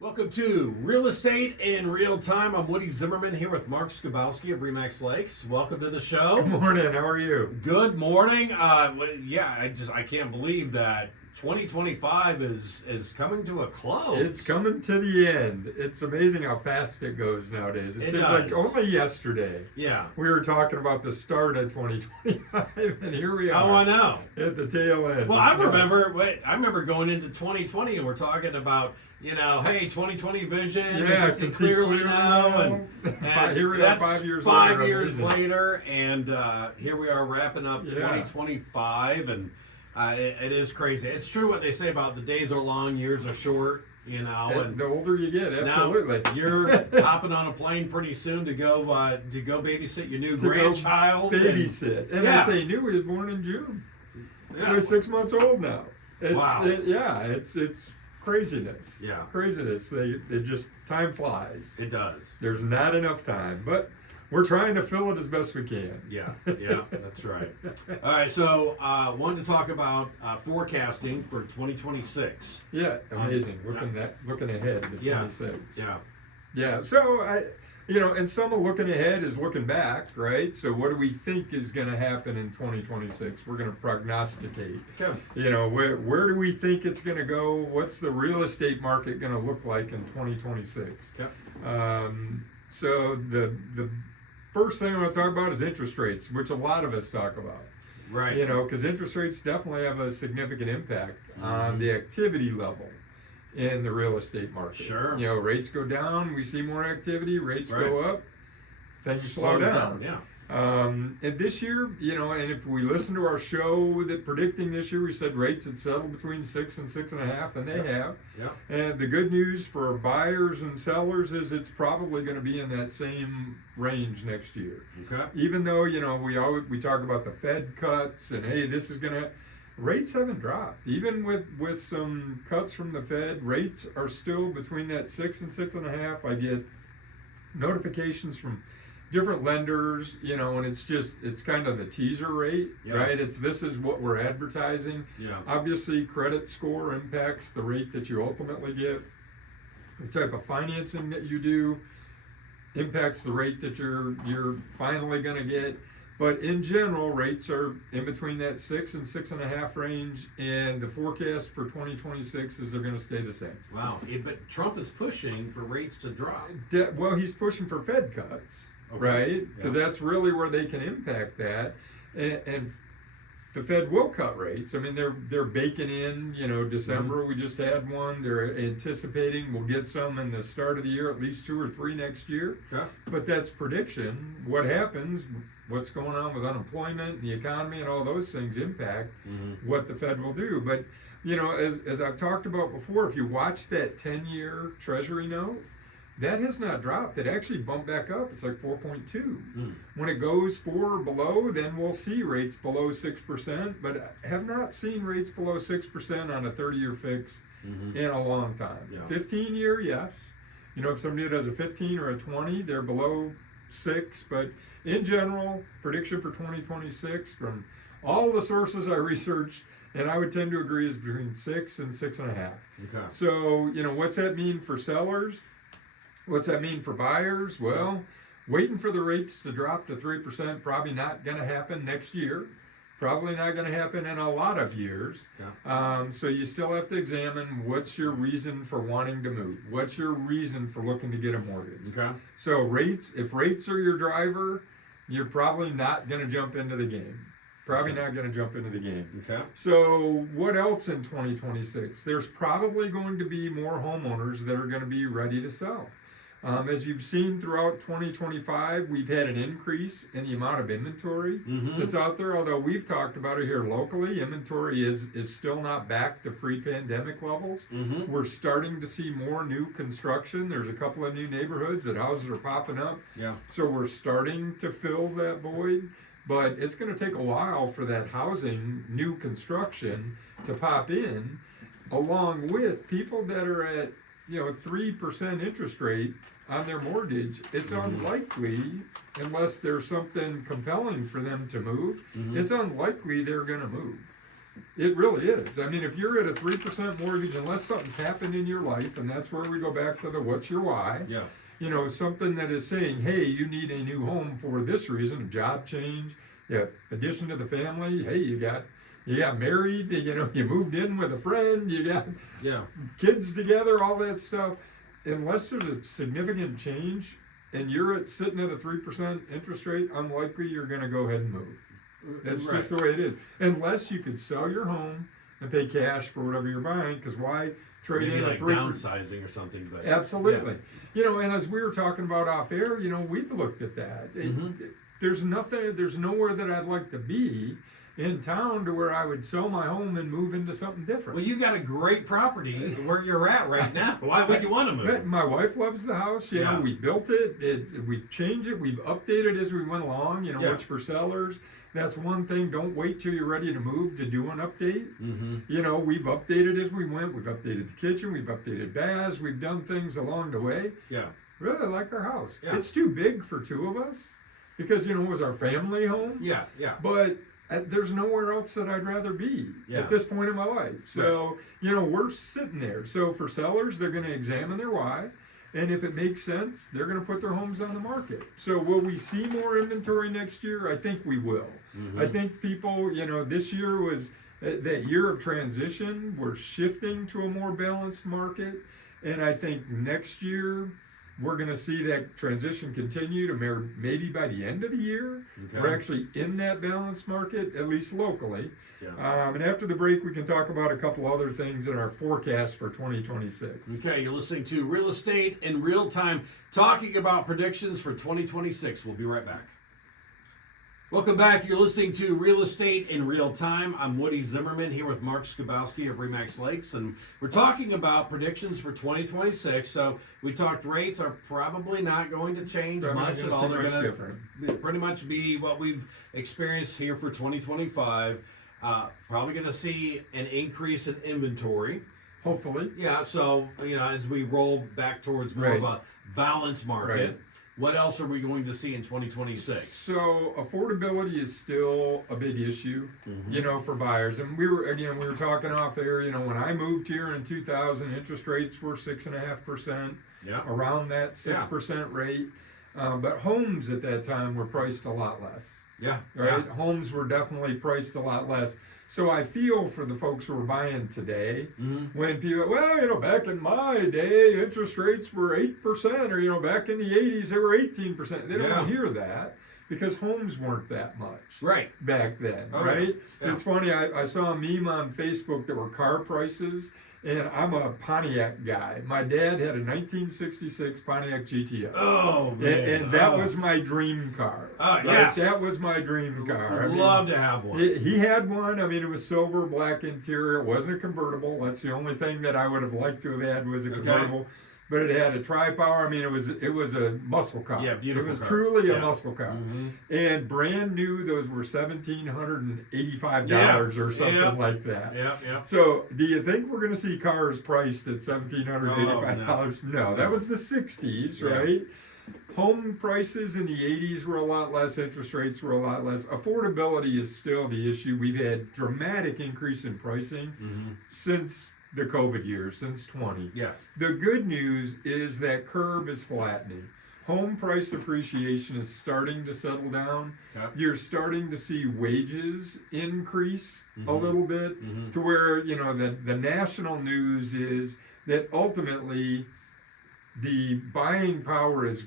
Welcome to Real Estate in Real Time. I'm Woody Zimmerman here with Mark Skabowski of Remax Lakes. Welcome to the show. Good morning. How are you? Good morning. I can't believe that 2025 is coming to a close. It's coming to the end. It's amazing how fast it goes nowadays. It seems like only yesterday Yeah. we were talking about the start of 2025, and here we are. Oh, I know. At the tail end. Well, I remember going into 2020 and we're talking about, hey, 2020 vision. Yeah, we can see clearly now. And here we are that's 5 years later. 5 years later, and here we are wrapping up Yeah. 2025, and it is crazy. It's true what they say about the days are long, years are short. And the older you get, absolutely. Now you're hopping on a plane pretty soon to go babysit your new grandchild. Babysit. And Yeah. they say new is born in June. Yeah. So he's 6 months old now. Wow. It's craziness. Yeah. Craziness. They just, time flies. It does. There's not enough time, but we're trying to fill it as best we can. Yeah, that's right. All right, so wanted to talk about forecasting for 2026. Yeah, amazing. Looking ahead to Yeah. 26. Yeah. So and some of looking ahead is looking back, right? So what do we think is going to happen in 2026? We're going to prognosticate. Okay. Where do we think it's going to go? What's the real estate market going to look like in 2026? Okay. So the first thing I'm going to talk about is interest rates, which a lot of us talk about. Right. Because interest rates definitely have a significant impact on the activity level in the real estate market. Sure. Rates go down, we see more activity. Rates Right. go up, things slow Slows down. Yeah. And this year, and if we listen to our show that predicting this year, we said rates had settled between 6 and 6.5, and they have. Yeah. And the good news for buyers and sellers is it's probably going to be in that same range next year. Okay. Even though we talk about the Fed cuts and hey, this is going to. Rates haven't dropped. Even with some cuts from the Fed, rates are still between that 6 and 6.5. I get notifications from different lenders, and it's kind of the teaser rate, Yeah. right? This is what we're advertising. Yeah. Obviously, credit score impacts the rate that you ultimately get. The type of financing that you do impacts the rate that you're finally going to get. But in general, rates are in between that 6 and 6.5 range, and the forecast for 2026 is they're going to stay the same. Wow. But Trump is pushing for rates to drop. Well, he's pushing for Fed cuts, Okay. right? Because that's really where they can impact that, and the Fed will cut rates. I mean, they're baking in. December we just had one. They're anticipating we'll get some in the start of the year, at least 2 or 3 next year. Okay. But that's prediction. What happens? What's going on with unemployment, the economy, and all those things impact what the Fed will do. But as I've talked about before, if you watch that 10-year Treasury note, that has not dropped. It actually bumped back up. It's like 4.2. When it goes 4 or below, then we'll see rates below 6%. But I have not seen rates below 6% on a 30-year fix in a long time. Yeah. 15-year, yes. If somebody does a 15 or a 20, they're below 6. But in general, prediction for 2026 from all the sources I researched, and I would tend to agree, is between 6 and 6.5. Okay. So, what's that mean for sellers? What's that mean for buyers? Well, waiting for the rates to drop to 3%, probably not going to happen next year. Probably not going to happen in a lot of years. Yeah. So you still have to examine what's your reason for wanting to move. What's your reason for looking to get a mortgage? Okay. So if rates are your driver, you're probably not going to jump into the game. Okay. So what else in 2026? There's probably going to be more homeowners that are going to be ready to sell. As you've seen throughout 2025, we've had an increase in the amount of inventory that's out there. Although we've talked about it here locally, inventory is still not back to pre-pandemic levels. We're starting to see more new construction. There's a couple of new neighborhoods that houses are popping up. Yeah. So we're starting to fill that void. But it's going to take a while for that housing, new construction, to pop in, along with people that are at 3% interest rate on their mortgage. It's unlikely, unless there's something compelling for them to move, it's unlikely they're going to move. It really is. I mean, if you're at a 3% mortgage, unless something's happened in your life, and that's where we go back to the what's your why. Yeah. You know, something that is saying, hey, you need a new home for this reason, a job change, addition to the family. Hey, you got married, you know, you moved in with a friend, you got Yeah. kids together, all that stuff. Unless there's a significant change and you're sitting at a 3% interest rate, unlikely you're going to go ahead and move. That's Right. just the way it is. Unless you could sell your home and pay cash for whatever you're buying, because why trade Maybe in like a 3%? downsizing or something. But Absolutely. You know, and as we were talking about off air, you know, we've looked at that. There's nowhere that I'd like to be in town to where I would sell my home and move into something different. Well, you got a great property where you're at right now. Why would you want to move? My wife loves the house. You know, we built it. We've changed it. We've updated as we went along. You know, which for sellers, that's one thing. Don't wait till you're ready to move to do an update. You know, we've updated as we went. We've updated the kitchen. We've updated baths. We've done things along the way. Yeah. Really like our house. Yeah. It's too big for two of us because, you know, it was our family home. Yeah. Yeah. But there's nowhere else that I'd rather be at this point in my life. So, you know, we're sitting there. So for sellers, they're going to examine their why. And if it makes sense, they're going to put their homes on the market. So will we see more inventory next year? I think we will. I think people, you know, this year was that year of transition. We're shifting to a more balanced market. And I think next year, we're going to see that transition continue to maybe by the end of the year. We're actually in that balanced market, at least locally. Yeah. And after the break, we can talk about a couple other things in our forecast for 2026. Okay, you're listening to Real Estate in Real Time, talking about predictions for 2026. We'll be right back. Welcome back. You're listening to Real Estate in Real Time. I'm Woody Zimmerman here with Mark Skabowski of Remax Lakes, and we're talking about predictions for 2026. So we talked rates are probably not going to change much at all. They're going to pretty much be what we've experienced here for 2025. Probably going to see an increase in inventory. Hopefully. Yeah, so, you know, as we roll back towards more of a balanced market, what else are we going to see in 2026? So affordability is still a big issue, you know, for buyers. And we were talking off air, you know, when I moved here in 2000, interest rates were 6.5%, around that 6% rate. But homes at that time were priced a lot less. Yeah. Right? Yeah. Homes were definitely priced a lot less. So I feel for the folks who are buying today, when people, well, you know, back in my day, interest rates were 8%, or, you know, back in the 80s, they were 18%. They don't want to hear that because homes weren't that much back then, right? Yeah. It's funny, I saw a meme on Facebook that were car prices, and I'm a Pontiac guy. My dad had a 1966 Pontiac GTO. Oh, man. And that was my dream car. Oh, yes. That was my dream car. I'd love to have one. He had one. I mean, it was silver, black interior. It wasn't a convertible. That's the only thing that I would have liked to have had was a convertible. But it had a tri-power. I mean, it was a muscle car. Yeah, beautiful. It was truly a muscle car. And brand new, those were $1,785 or something like that. Yeah. So, do you think we're going to see cars priced at $1,785? No, that was the 60s, right? Home prices in the 80s were a lot less. Interest rates were a lot less. Affordability is still the issue. We've had dramatic increase in pricing since the COVID years, since 20. Yeah. The good news is that curve is flattening. Home price appreciation is starting to settle down. You're starting to see wages increase a little bit to where, you know, the national news is that ultimately the buying power is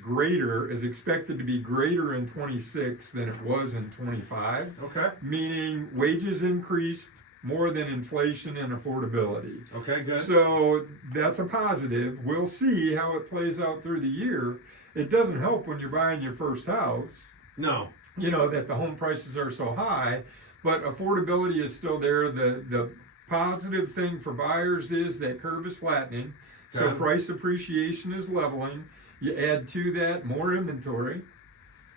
expected to be greater in 26 than it was in 25. Okay. Meaning wages increased more than inflation and affordability. Okay, good. So that's a positive. We'll see how it plays out through the year. It doesn't help when you're buying your first house. No. You know, that the home prices are so high, but affordability is still there. The positive thing for buyers is that curve is flattening. So price appreciation is leveling. You add to that more inventory.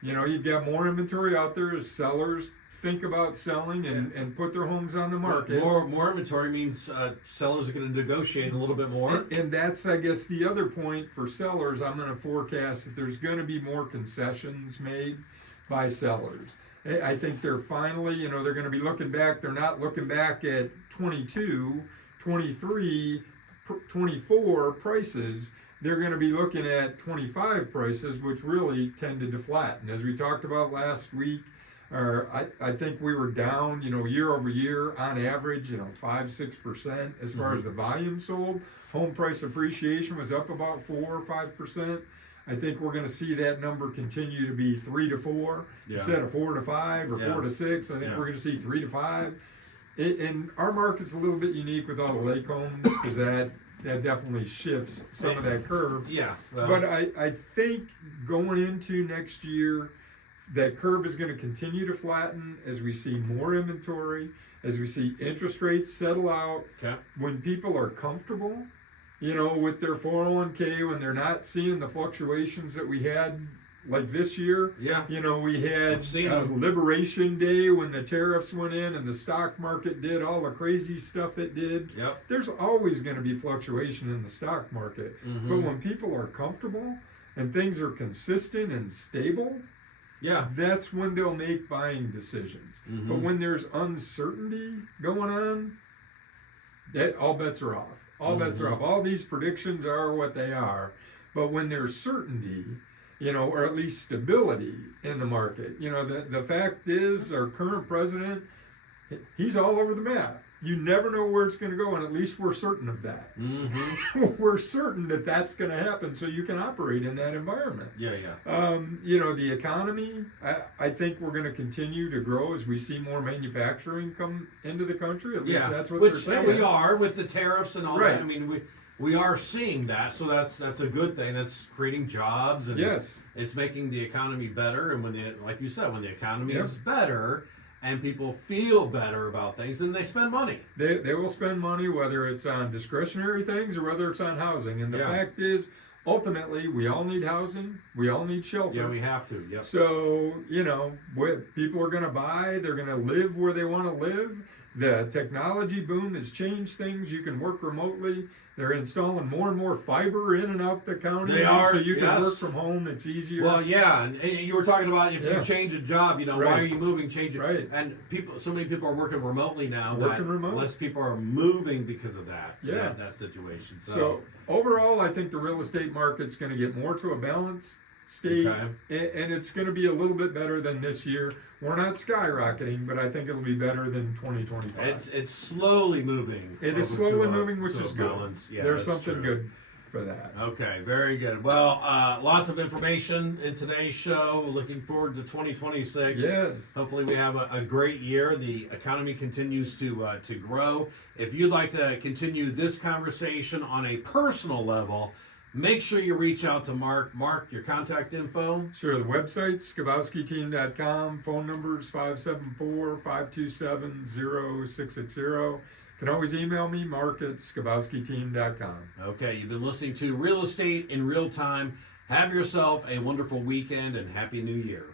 You know, you've got more inventory out there as sellers think about selling and put their homes on the market. More inventory means sellers are going to negotiate a little bit more. And that's, I guess, the other point for sellers. I'm going to forecast that there's going to be more concessions made by sellers. I think they're finally, they're going to be looking back. They're not looking back at 22, 23, 24 prices. They're going to be looking at 25 prices, which really tended to flatten. As we talked about last week, I think we were down, year over year on average, 5-6% as far as the volume sold. Home price appreciation was up about 4 or 5%. I think we're going to see that number continue to be 3 to 4 instead of 4 to 5 or 4 to 6. I think we're going to see 3 to 5. And our market's a little bit unique with all the lake homes because that definitely shifts some of that curve. Yeah. Well, but I think going into next year, that curve is going to continue to flatten as we see more inventory, as we see interest rates settle out. Okay. When people are comfortable, with their 401k, when they're not seeing the fluctuations that we had like this year. Yeah. We had Liberation Day when the tariffs went in and the stock market did all the crazy stuff it did. Yep. There's always going to be fluctuation in the stock market. Mm-hmm. But when people are comfortable and things are consistent and stable, that's when they'll make buying decisions. Mm-hmm. But when there's uncertainty going on, all bets are off. All bets are off. All these predictions are what they are. But when there's certainty, or at least stability in the market, the fact is our current president, he's all over the map. You never know where it's going to go, and at least we're certain of that. Mm-hmm. We're certain that that's going to happen, so you can operate in that environment. Yeah. The economy, I think we're going to continue to grow as we see more manufacturing come into the country. At least that's what they're saying. We are with the tariffs and all Right. that. I mean, we are seeing that, so that's a good thing. That's creating jobs, and it's making the economy better. And like you said, when the economy is better, and people feel better about things, and they spend money. They will spend money, whether it's on discretionary things or whether it's on housing. And the fact is, ultimately, we all need housing. We all need shelter. Yeah, we have to. Yep. So, what people are going to buy, they're going to live where they want to live. The technology boom has changed things. You can work remotely. They're installing more and more fiber in and out the county. They are, so you can work from home. It's easier. Well, and you were talking about if you change a job, why are you moving? Change it. Right. And so many people are working remotely now. Remote. Less people are moving because of that. Yeah. That situation. So overall, I think the real estate market's going to get more to a balanced state, and it's going to be a little bit better than this year. We're not skyrocketing, but I think it'll be better than 2025. It's slowly moving. It is slowly moving, which is good. Yeah, there's something good for that. Okay, very good. Well, lots of information in today's show. Looking forward to 2026. Yes. Hopefully we have a great year. The economy continues to grow. If you'd like to continue this conversation on a personal level, make sure you reach out to Mark. Mark, your contact info? Sure. The website, skabowskiteam.com. Phone number is 574-527-0660. You can always email me, mark@skabowskiteam.com. Okay, you've been listening to Real Estate in Real Time. Have yourself a wonderful weekend and Happy New Year.